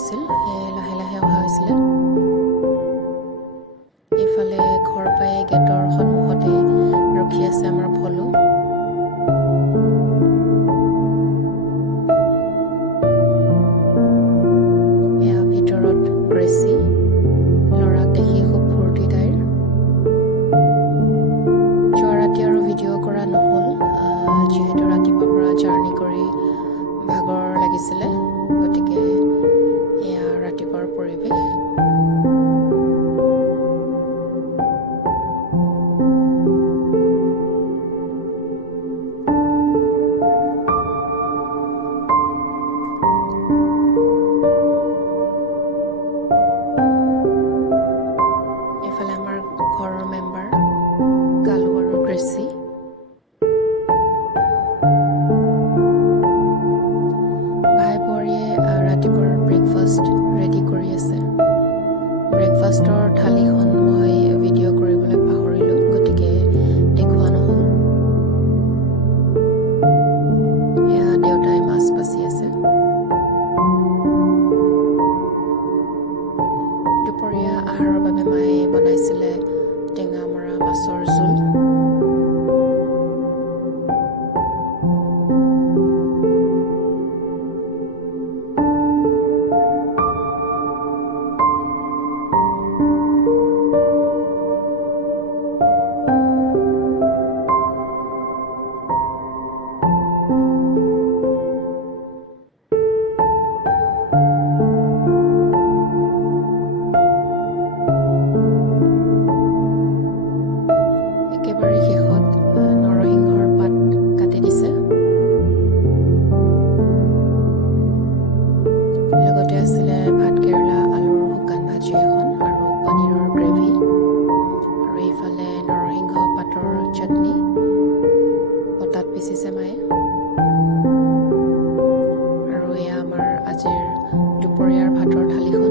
হৈছিল লাহে লাহে অহা হৈছিলে এইফালে ঘৰ পাই গেটৰ সন্মুখতে ৰখি আছে আমাৰ ভলু এয়া ভিতৰত গ্ৰেচি ল'ৰাক দেখি খুব ফূৰ্তি তাইৰ যোৱা ৰাতি আৰু ভিডিঅ' কৰা নহ'ল যিহেতু ৰাতিপুৱাৰ পৰা জাৰ্ণি কৰি ভাগৰ লাগিছিলে গতিকে এয়া ৰাতিপুৱাৰ পৰিৱেশ এইফালে আমাৰ ঘৰৰ মেম্বাৰ গালু আৰু গ্ৰেচি ভাই বোৱাৰীয়ে ৰাতিপুৱাৰ ব্ৰেকফাষ্ট ৰেডি কৰি আছে ব্ৰেকফাষ্টৰ থালিখন মই ভিডিঅ' কৰিবলৈ পাহৰিলোঁ গতিকে দেখুওৱা নহ'ল এয়া দেউতাই মাছ বাছি আছে দুপৰীয়া আহাৰৰ বাবে মায়ে বনাইছিলে টেঙা মৰা মাছৰ জোল একেবাৰে শেষত নৰসিংহৰ পাত কাটি দিছে লগতে আছিলে ভাতকেৰেলা আলুৰ শুকান ভাজি এখন আৰু পনীৰৰ গ্ৰেভি আৰু এইফালে নৰসিংহ পাতৰ চাটনি পতাত পিচিছে মায়ে আৰু এয়া আমাৰ আজিৰ দুপৰীয়াৰ ভাতৰ থালিখন